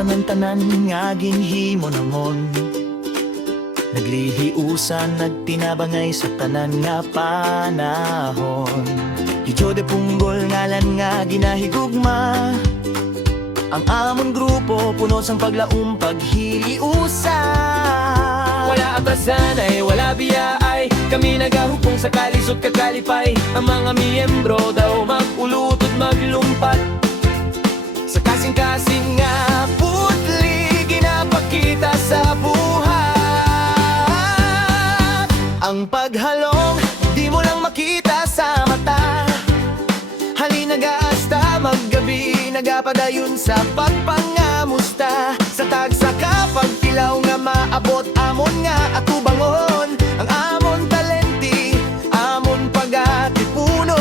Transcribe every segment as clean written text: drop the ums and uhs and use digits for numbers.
tanan-tanan nga ginhimo namon. Naglihiusan, nagtinabangay sa tanan nga panahon. Hidyo de punggol ngalan nga ginahigugma. Ang amon grupo puno sang paglaom paghiliusa. Wala atrasan ay wala biyaay, kami nagahupong sa kalisod kakalipay. Ang mga miyembro daw mag-ulutod maglumpat sa kasing-kasing nga putli ginapakita sa buhat. Ang paghalong di mo lang makita sa mata. Halina gaasta maggabi, nagapadayon sa pagpangamusta. Sa tagsa kapag tilaw nga maabot amon nga atubangon. Ang amon talenti, amon pagatipunon.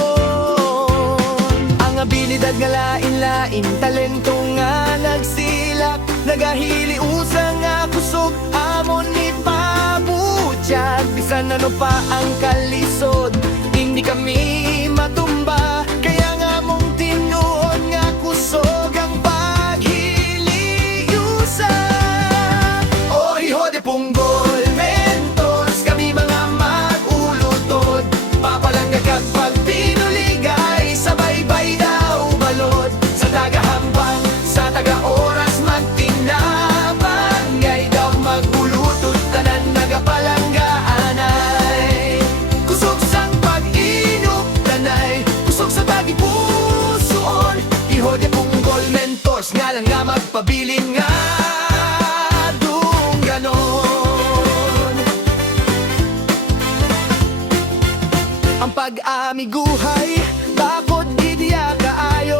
Ang abilidad nga lain-lain, talento nga nagsilak. Nagahiliusa nga kusog, amon ni pabutyag. Bisan ano pa ang kalisod, hindi kami matumba. Kaya nga mong tinuod nga kusog ang paghiliusa. O hiho de punggol mentos, kami mga mag-ulutod. Papalangga kag pagpinuligay, sabay-bay daw balod. Sa taga-hambang, sa taga-oras magtinabang, ngay daw mag-ulutod, tanan nagapalanggaanay. Kusog sang pag-inup, tanay, kusog sa tagi-pusoon. Hiho de punggol mentos, nga lang nga magpabilin nga dung ganon. Ang pag-amiguhay, bakod didiya kaayo.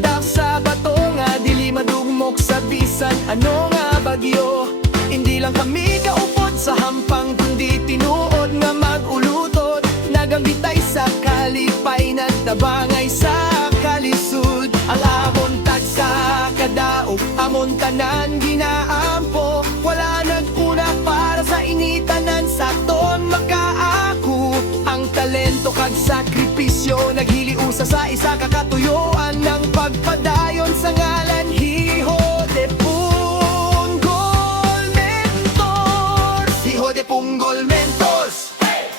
Dak sa bato nga dili madugmok sa bisan ano nga bagyo. Hindi lang kami kaupod sa hampang, kundi tinuod nga mag-ulutod. Nagambitay sa kalipay, nagtabangay sa kalisud. Ang amon tagsa kadaog, amon tanan ginaampo. Wala naguna para sa initanan, sakton makaako. Ang talento kag sakripisyo, naghiliusa sa isa kakatuyuan ng pagpadayon sa ngalan hiho de punggol mentors. Hiho de punggol mentors,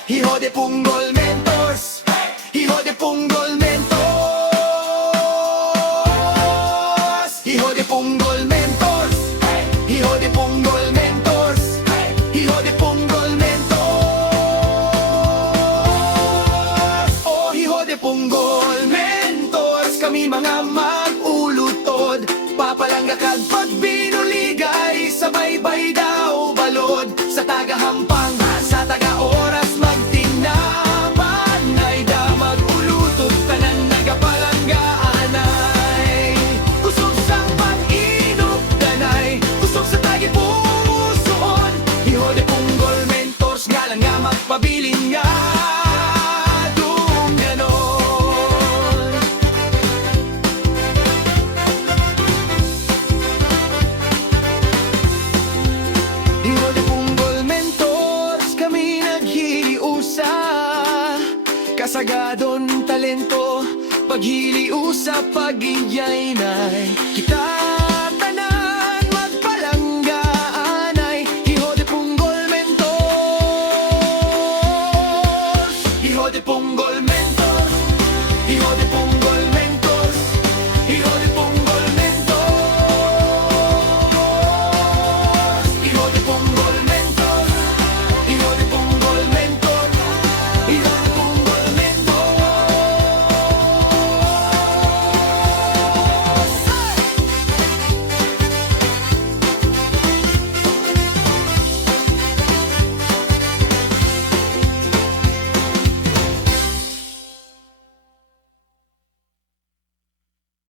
hiho de punggol mentors, hiho de punggol mentors, hiho de punggol mentors, hiho de punggol mentors, hiho de punggol mentors. O hiho de punggol mentors, kami mga mag-ulutod. Papalangga kag pagbinuligay, sabay-bay daw balod. Sa taga-hampang, sa taga-oras magtinaban, ay da mag-ulutod, tanan nagapalanggaanay. Kusog sang pag-inup, tanay, kusog sa tagi-pusoon. Hiho de punggol mentors, nga lang nga magpabilin nga dung ganon. Hiho de punggol mentors, kami naghiliusa. Kasagadon talento, paghiliusa pag-iyaynay kita.